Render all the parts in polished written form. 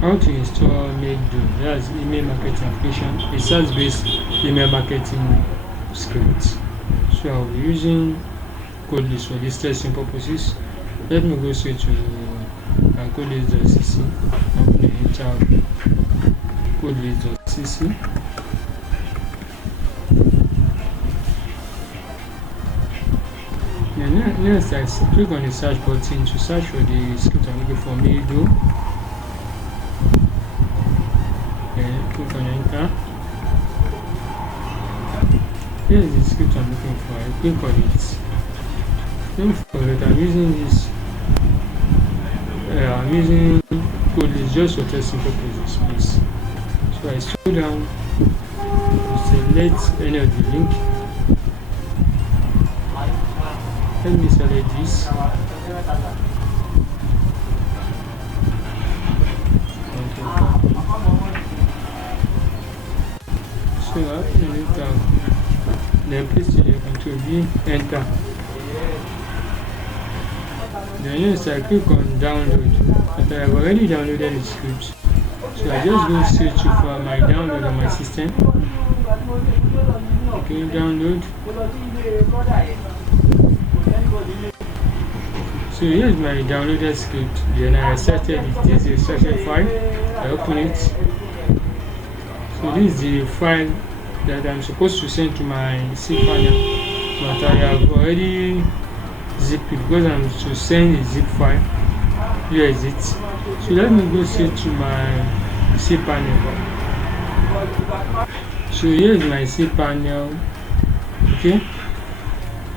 How to install Maildoll? That's email marketing application, a SaaS-based email marketing script. So I'll be using codeless for this testing purposes. Let me go straight to codeless.cc. I'm going to enter codeless.cc. Next, I click on the search button to search for the script I'm looking for, Maildoll. Then click on enter. Here is the script I'm looking for. I click on it. Don't forget, I'm using this. I'm using codeless just for testing purposes, please. So I scroll down, select any of the link. Let me select this. So then paste the Ctrl V, enter. Then next I click on download. But I have already downloaded the script, so I just go straight to for my download on my system. Okay, download. So here's my downloaded script. Then I extracted it. This is a extracted file. I open it. So this is the file that I'm supposed to send to my cPanel, but I have already zipped it because I'm to send a zip file. Here is it. So let me go straight to my cPanel. So here is my cPanel. Okay,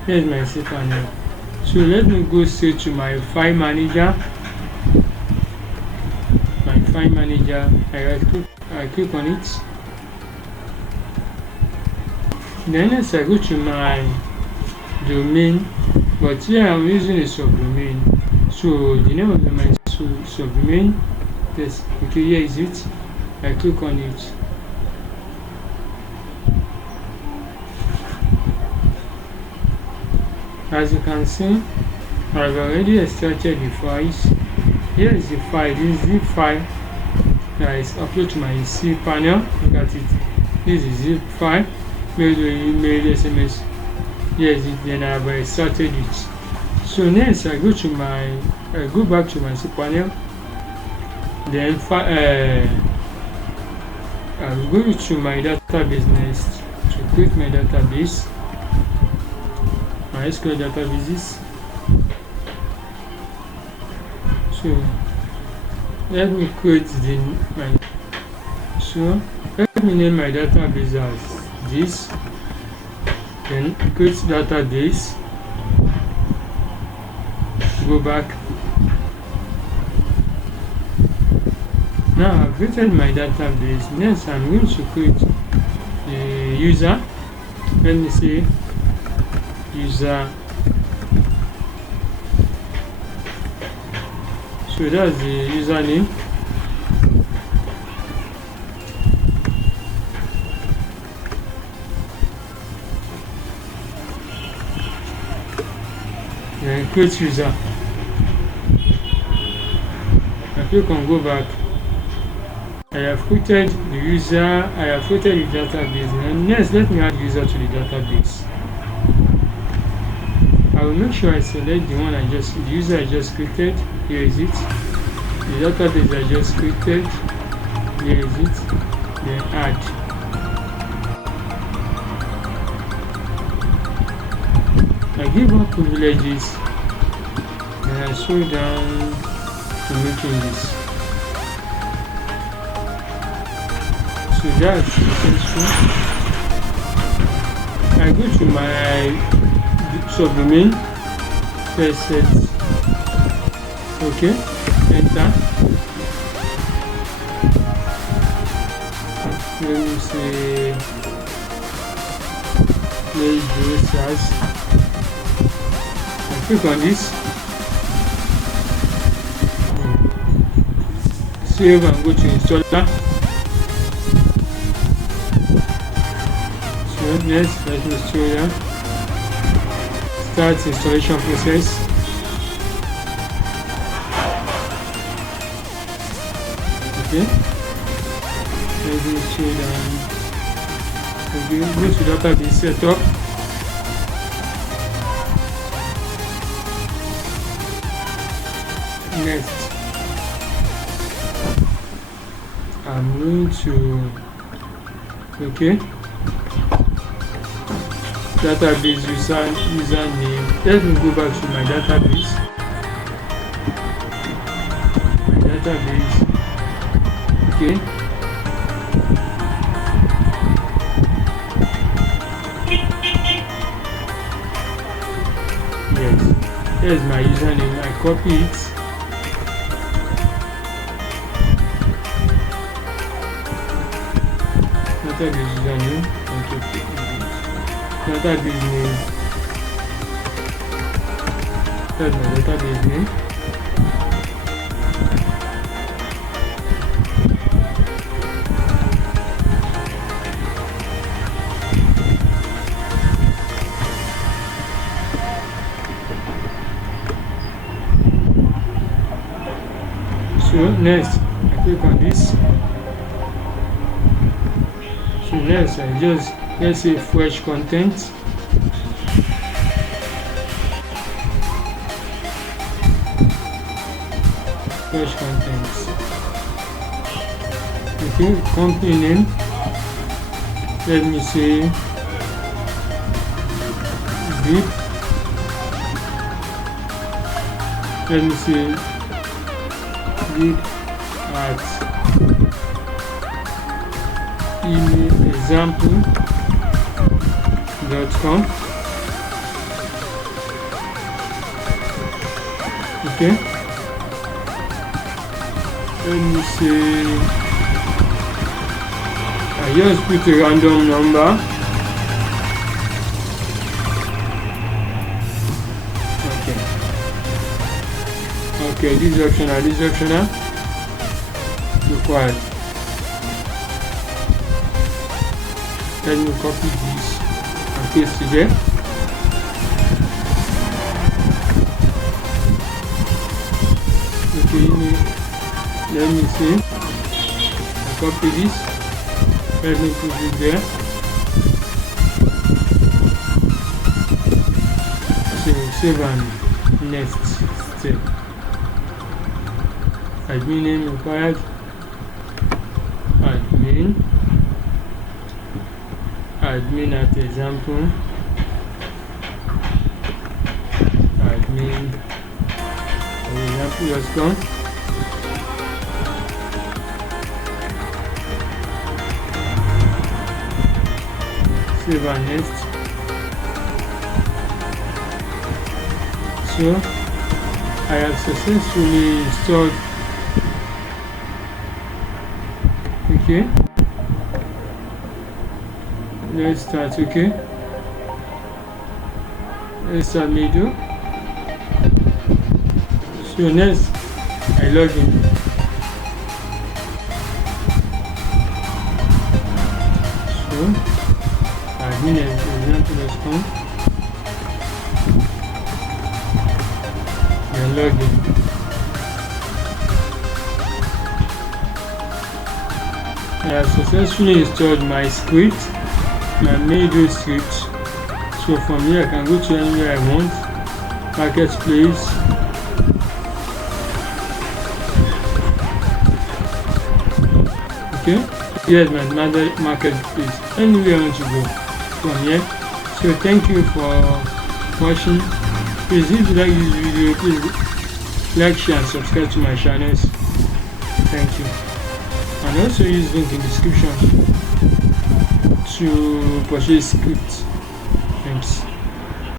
here is my cPanel. So let me go straight to my file manager. My file manager. I click on it. Then next I go to my domain, but here I'm using a subdomain. So the name of my subdomain, yes, okay, here is it. I click on it. As you can see, I've already extracted the files. Here is the file, this zip file that is uploaded to my cPanel. Look at it. This is zip file. Maildoll, email, SMS. Here is it. Then I have extracted it. So next I go back to my cPanel. Then I'll go to my database next to create my database. My SQL databases. So let me create so let me name my database as this. Then create database. Go back. Now I've created my database. Next I'm going to create a user. Let me say user. So that's the username. Then create user. I click on go back. I have created the user. I have created the database. And next, let me add user to the database. I will make sure I select the user I just created. Here is it. The database I just created. Here is it. Then add. I give up privileges. And I scroll down to make changes. So that's successful. I go to my subdomain, press set, okay, enter. Let me say Maildoll SAAS. I click on this, save and go to installer. So next, let me show you. Start installation process. Okay, let me show them. Okay, go to database setup. Next, I'm going to database username. Let me go back to my database. Okay. Yes, here's my username. I copy it. Database username and database name. That's my database name. So next, I click on this. So next, I just, let's say, fresh content. Fresh content. Okay, company name. Let me say VIP. Let me say VIP at email example.com. Okay, let me say I just put a random number. Okay, this optional required. Let me copy this and paste it there. Okay, let me see. I copy this. Let me put it there. So save and next step. Admin name required. Admin at example. Admin at example.com. Save and next. So I have successfully installed. Okay, let's start. Okay, let's start Maildoll. So next, I log in. So admin example.com. And log in. I have successfully installed my script, my Maildoll script. So from here I can go to anywhere I want. Marketplace. Okay, here's my marketplace. Anywhere I want to go from here. So thank you for watching. Please, if you like this video, please like, share and subscribe to my channels. Thank you. And also use link in description to purchase script. Thanks.